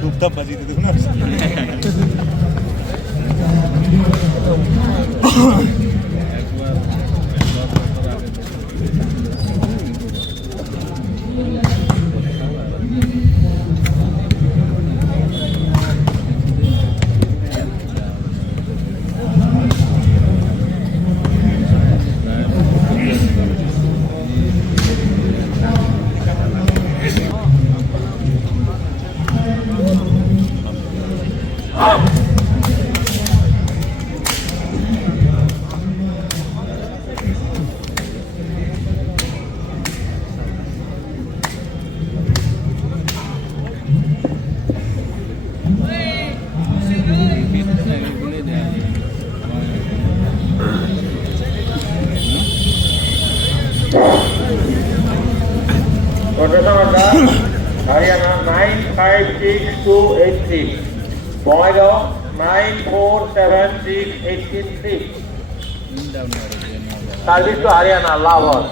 झुकता बजी देते ना Haryana 956283. Bongaigaon 9476836. Service to Haryana, Lahore.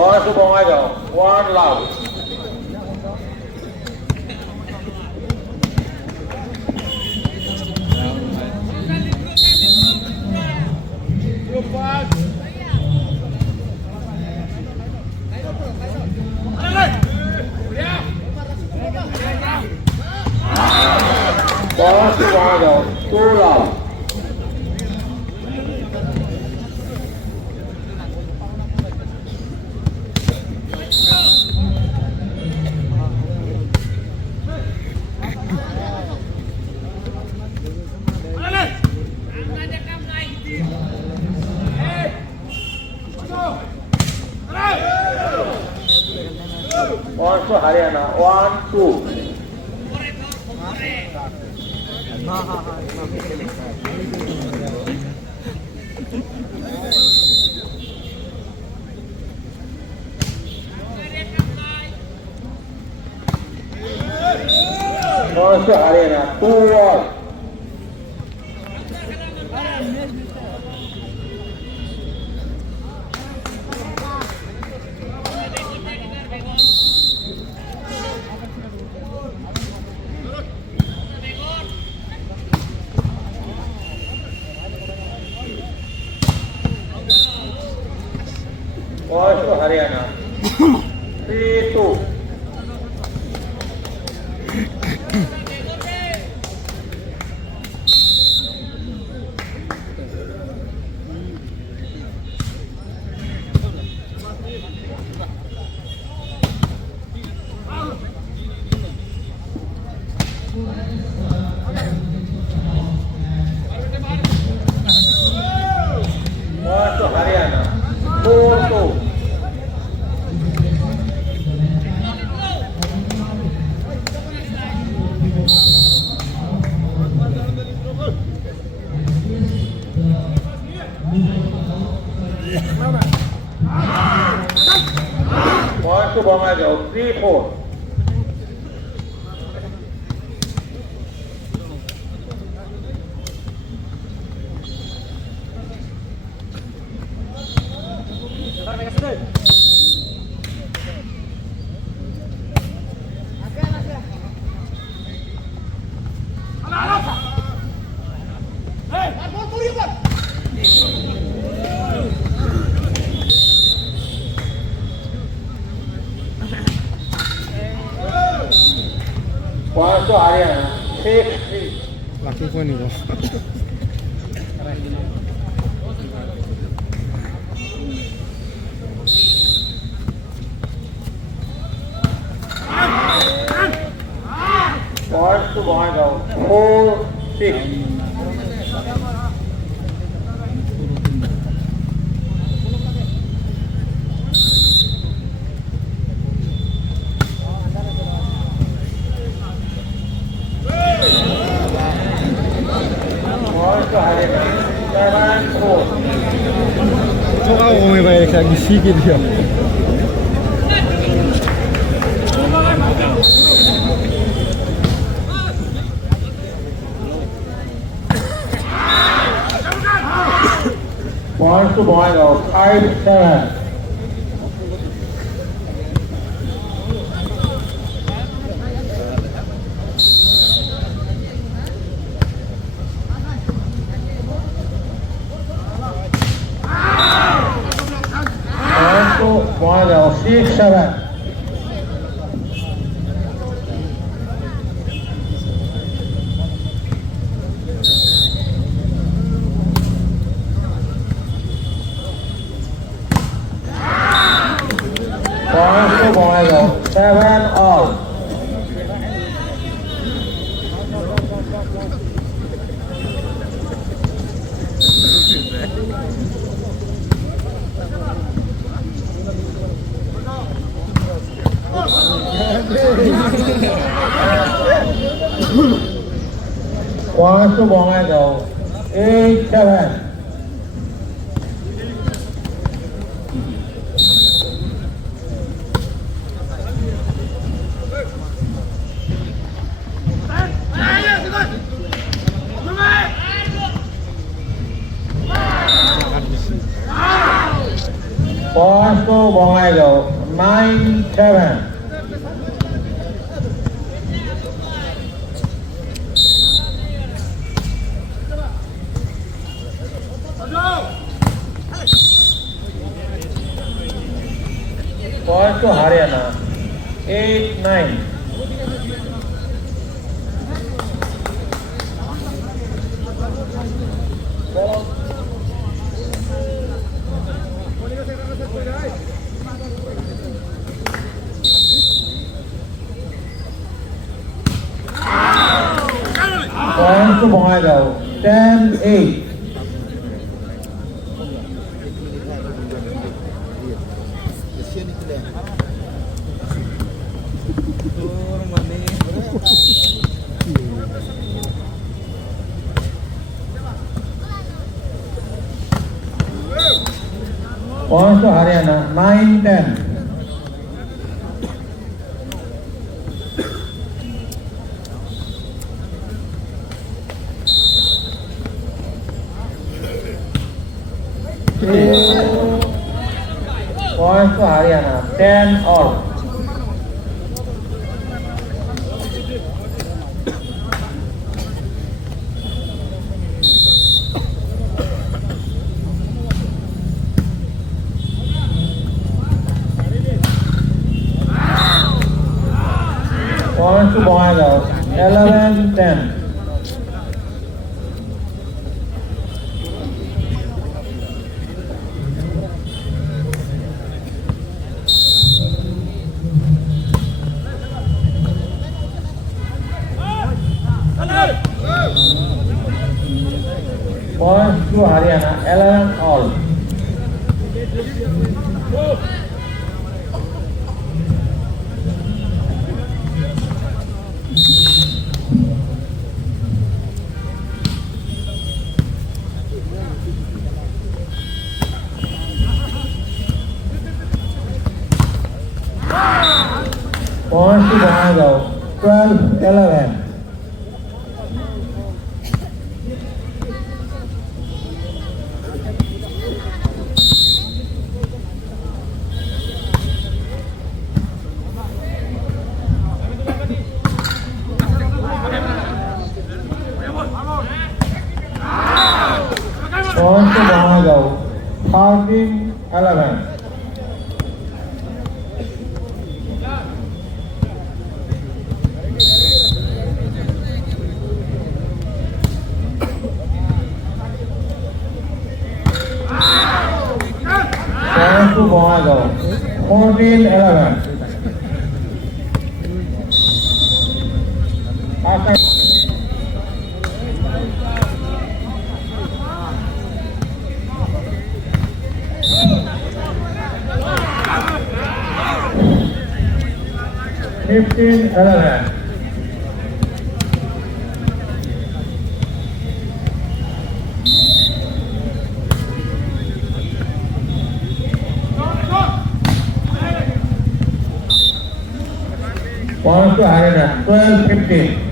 One to Bongaigaon, one love. One to Bongaigaon, two love. One to Haryana, 1-2. One to Haryana, 2-1. One to Haryana, 3-2. One to Haryana, 4-2. One to Bongaigaon, 3-4. Points to Haryana. 6-3. Laki ko nito. Points to Bongaigaon. 4-6. Points to Haryana. 7-4. Ito ako may bayar sa gisigil yun. Points to Bongaigaon. 5-7. Points to Bongaigaon. 6-7. Points to Bongaigaon. 7-all. Points to Bongaigaon. 8-7. Points to Bongaigaon. 9-7. Points to Haryana. 8-9. Points to Bongaigaon. 10-8. Points to Haryana. 9-10. Points to Haryana. 10-all. Points to Bongaigaon. 11-10. Points to Haryana. 11-all. Points to Bongaigaon. 12-11. Points to Bongaigaon. 13-11. Bongaigaon. 14-11. Half-time. Fifteen 11. Points to Haryana, 12-15.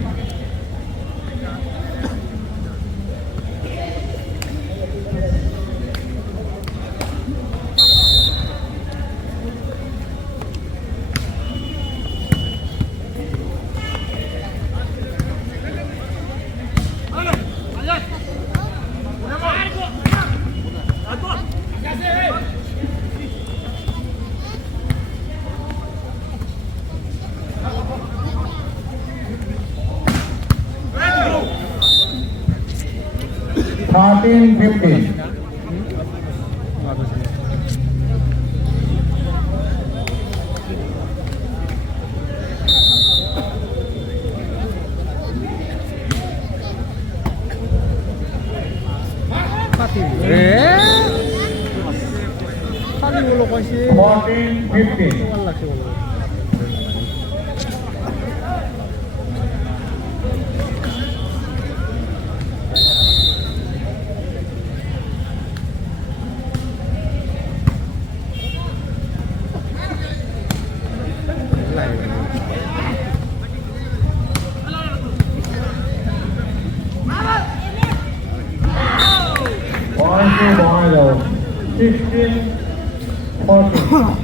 Thirteen 15. Tadi ulo kasi 14-15. wala si ulo. Points to Bongaigaon, 16-14.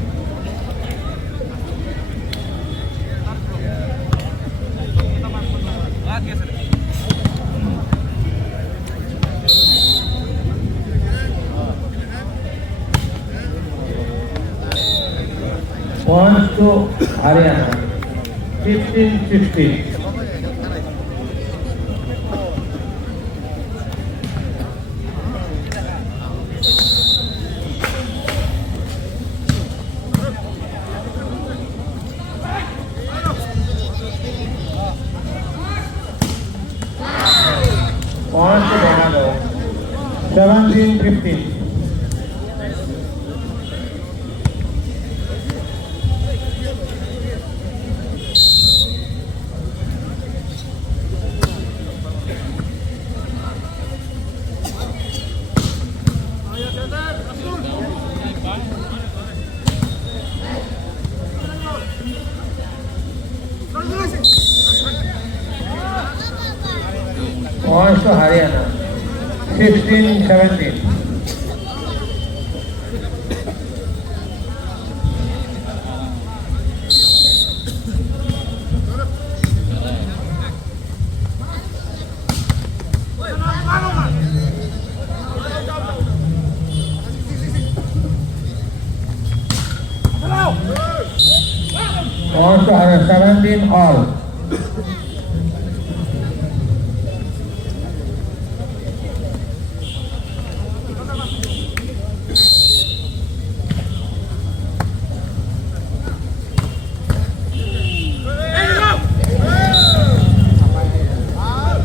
Points to Haryana, 15-16. Points to Bongaigaon, 17-15. Points to Haryana, 16-17. Points to Haryana, 17 all.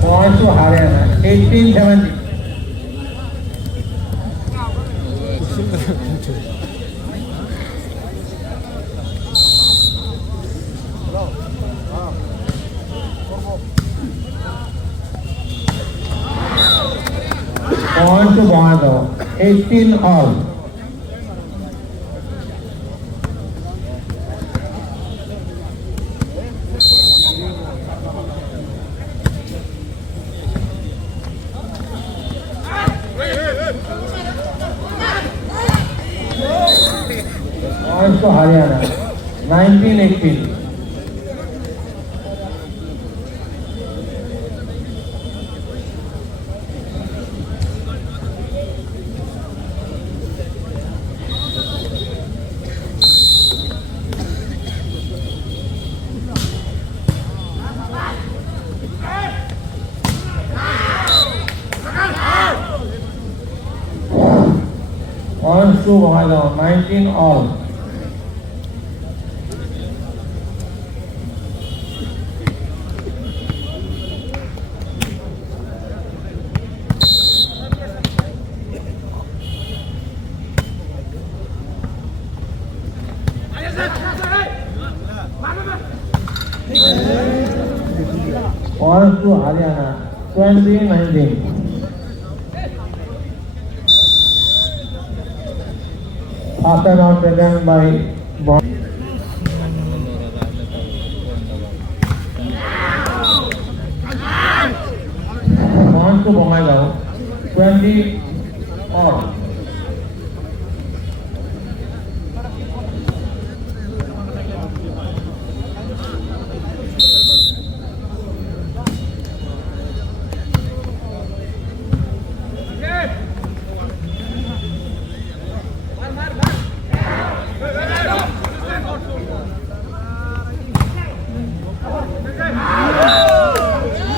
Points to Haryana, 18-17. Points to Bongaigaon, 18 all. Points to Haryana, 19-18. Points to to Bongaigaon, 19 all. Points to Haryana, 20-19. Faster not taken by Points to Bongaigaon, 20 all.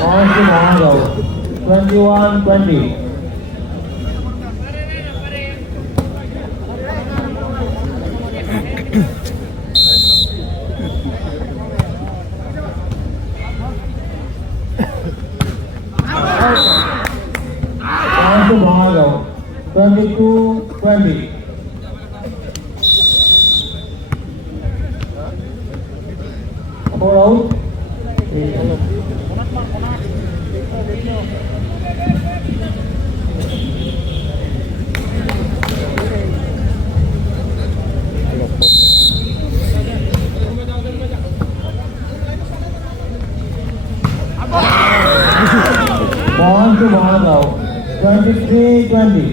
Points to Bongaigaon, 21-20. Points to Bongaigaon, 22-20. Four out. Points to Bongaigaon, 23-20.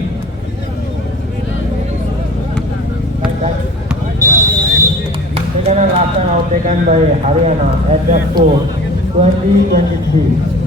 Second and last time out taken by Haryana at the score 20-23.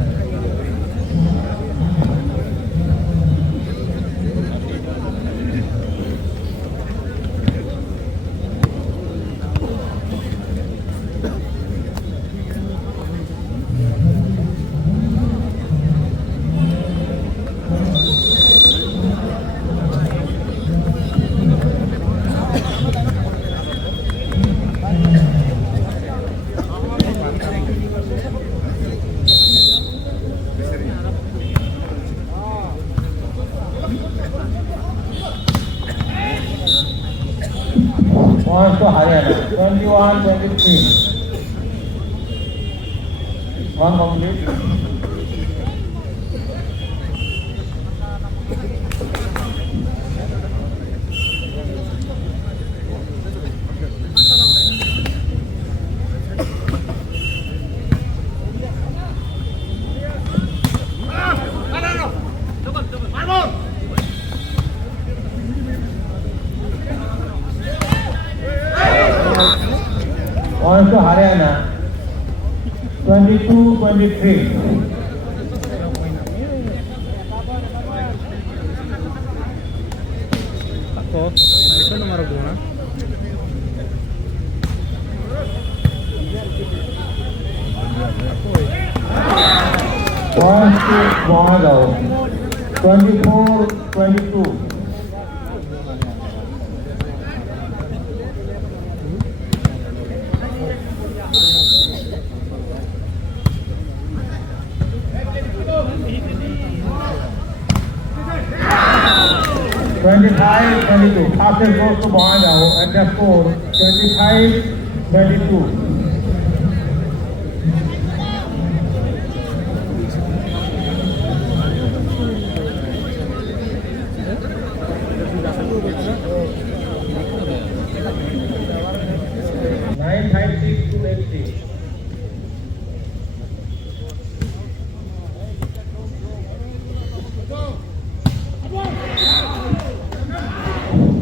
Points to Haryana, 21-23. One complete. Points to Haryana, 22-23. Ako, ito numero 2 na. Points to Bongaigaon, 24-22. Fastest goes to Bongaigaon at the score 25-22.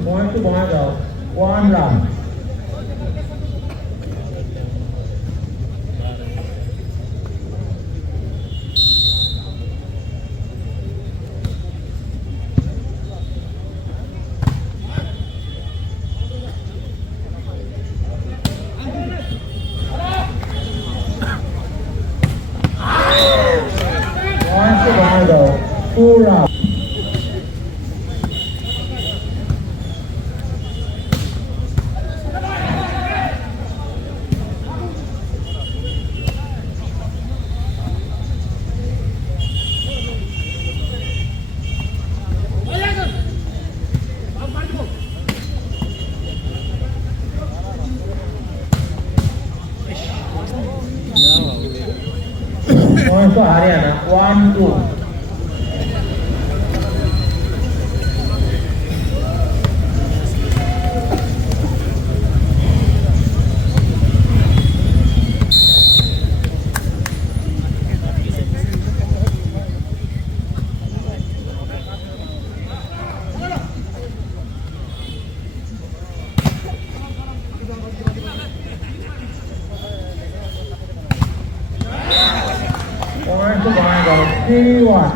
Point to Bongaigaon, 1 run. Points to Bongaigaon, 2 runs. Points for Haryana. 1-2. Points to Bangladesh. 3-1.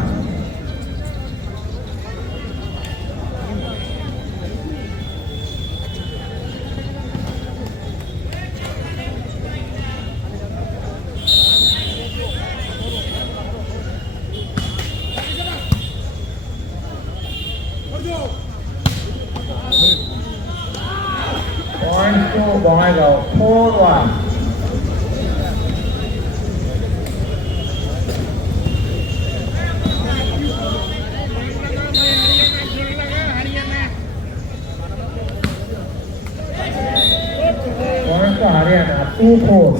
Points to Bangladesh. 4-1. Points to Haryana. 2-4.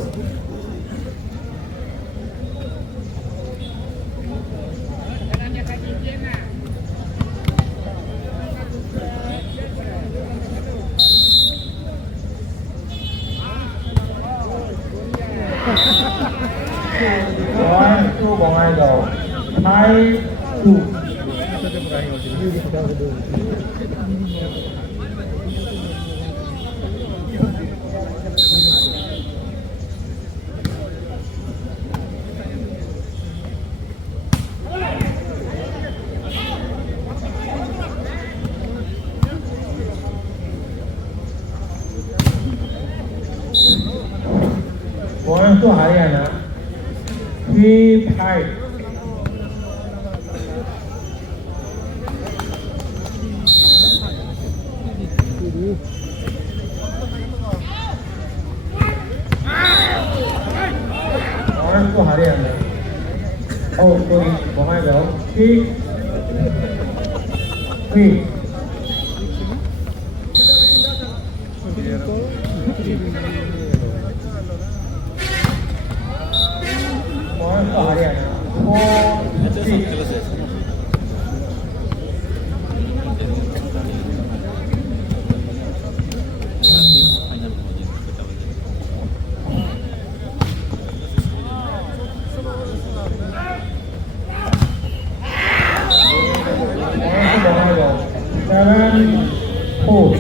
Points to Bangladesh. 5-2. Points to Haryana. 3-5. Points to Haryana. Oh, sorry, Bangladesh. 6-3. Points to Haryana. 4-6. Points to Bangladesh. 7-4.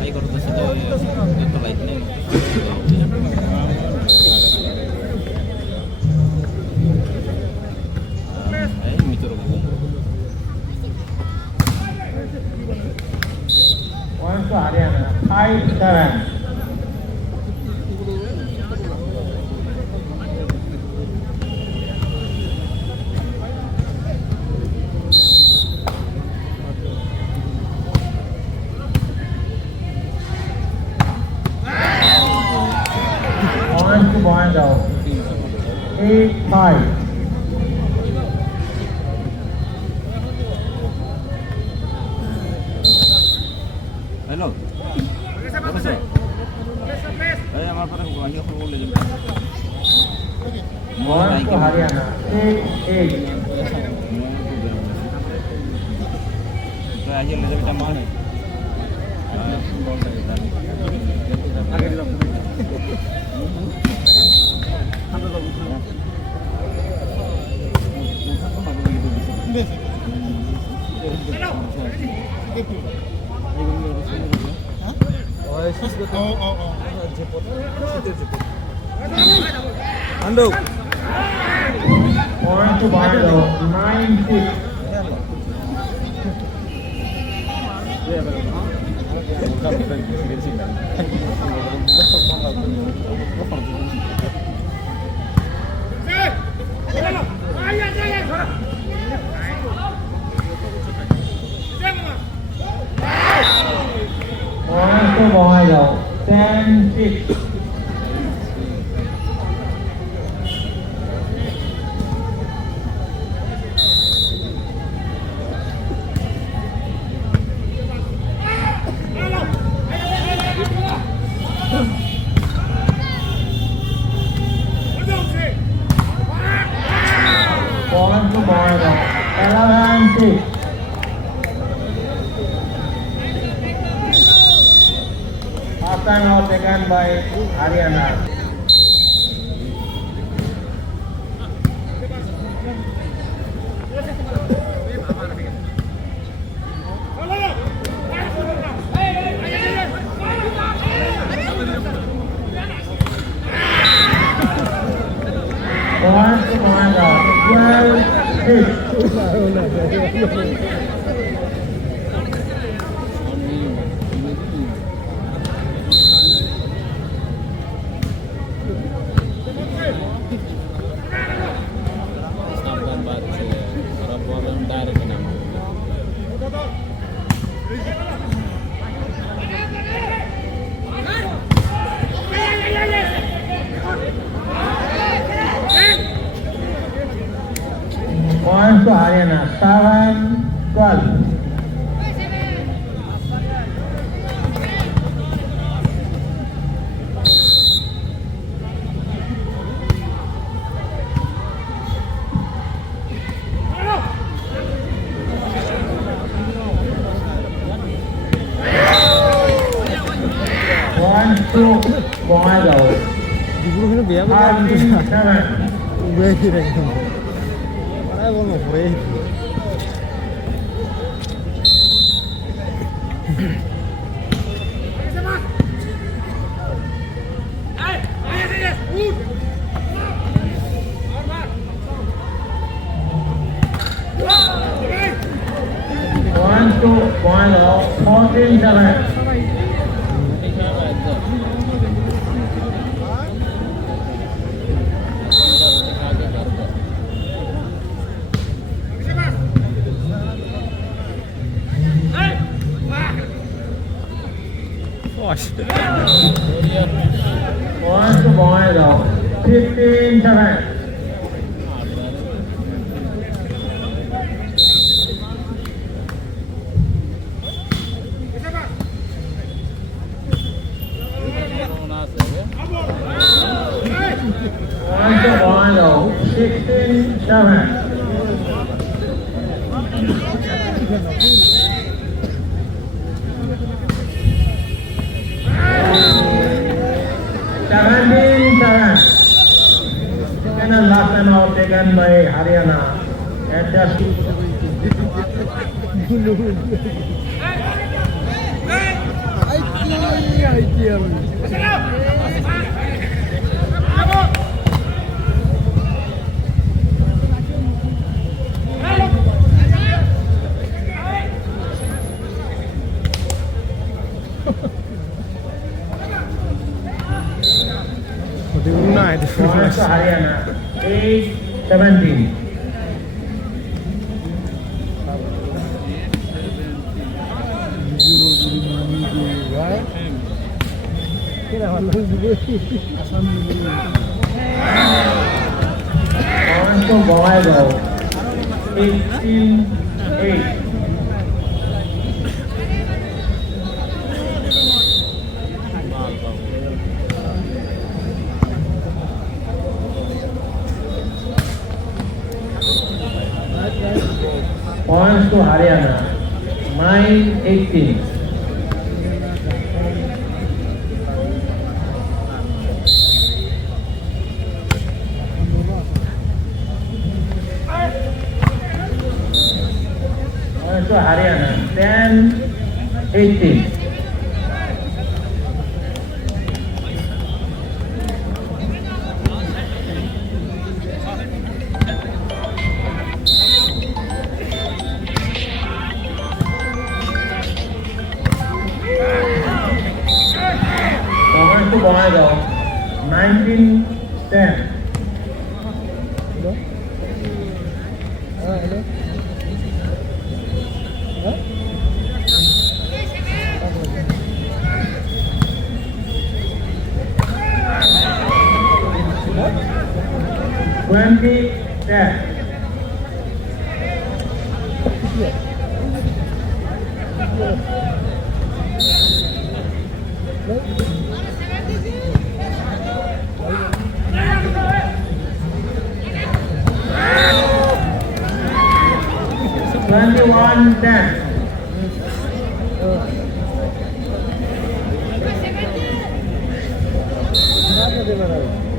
Ahí corto se todo esto lightning. Ahí mi toro que Points to Haryana. 5-7. Points to Bangladesh. 8-5. Hello. ¿Qué pasó? Voy a llamar para que vaya a jugar le Points to Haryana. 6-8. Ayer le debe llamar. Ando. Points to Bangladesh. 9-6. Points to Bangladesh. 10-6. taken by Haryana. Points to Monaga, 12-6. Points to Haryana, 7-12. Points to Bongaigaon, 누구로 그냥 미야 13-7. 왜 이래 이거 말해보면 왜 이래 Points to Bongaigaon, 14-7. 와씨 Points to Bongaigaon, 15-7. Points to Bongaigaon, 16-7. And last time out taken by Haryana at just points to Haryana, 8-17. Points to Bongaigaon, 18-8. Points to Haryana, 9-18. Points to Haryana, 10-18. Points to Bongaigaon, 19-10. Twenty 10. Twenty-one 10. 11,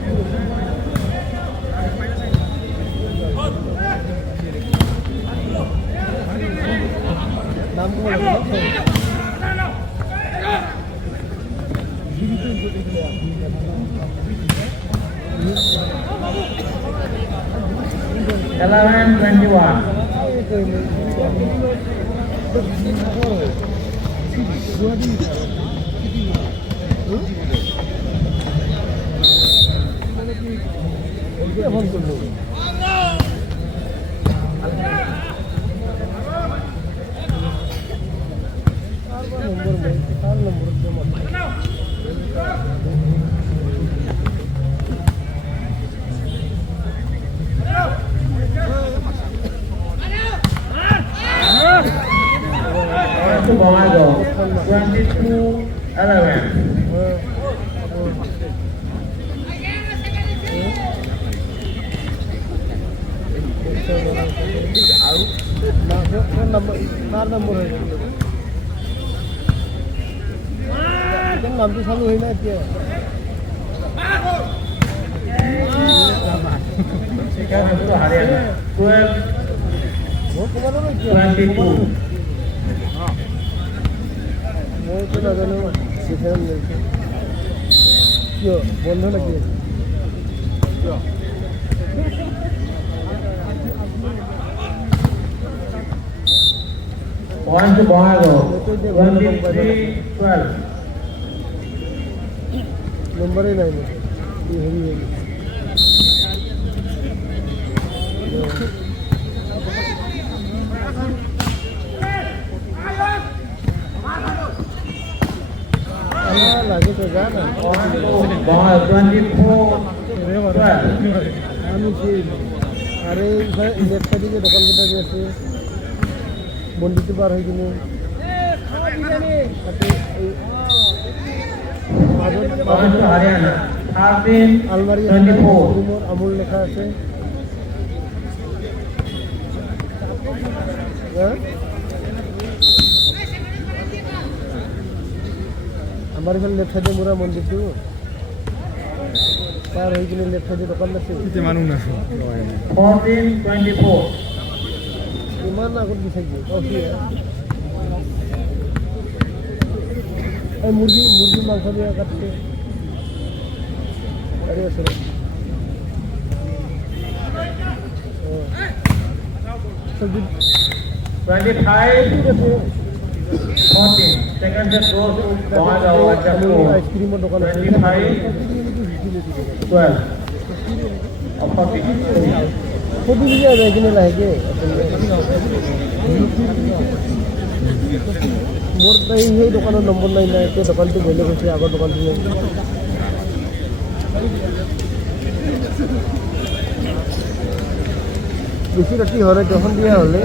21. Bongago, 22-11. নামটো চালু হয় না এতিয়া Haryana, 12, 22. মইতো নাজানো সেখানে নেই কিয় বন্ধ নাকি Point to Bongago, 23-12. নম্বরই নাই না এই হেরি হেরি লাগে তো জানা Point to Bongago, 24-12. আমি সেই আরে লেফট সাইডে যে দোকানটা যে আছে মন্দিরটি পার হয়ে কিনে Point to Haryana, 13, আলমারি 24. রুমর আমুল লেখা আছে হ্যাঁ আমার এখানে লেফট সাইডে মোরা মন্দিরটো পার হয়ে কিনে লেফট সাইডে দোকান আছে মানুহ না 14-24. ইমান আগত বিচাৰি কফি এই মুৰ্গী মাংস দিয়া কাটছে আরে আছে সবজি 25-14. Second set goes to Bongago, Adjapur. আইসক্রিমের দোকান আছে 25-12. Or 40. সবজি দিয়ে যায় কিনে লাগে মোর তাই সেই দোকানের নম্বৰ নাই না এতিয়া দোকানটো বেলেগ হৈছে আগৰ দোকানটো নাই বেছি ৰাতি হ'লে যখন দিয়া হ'লে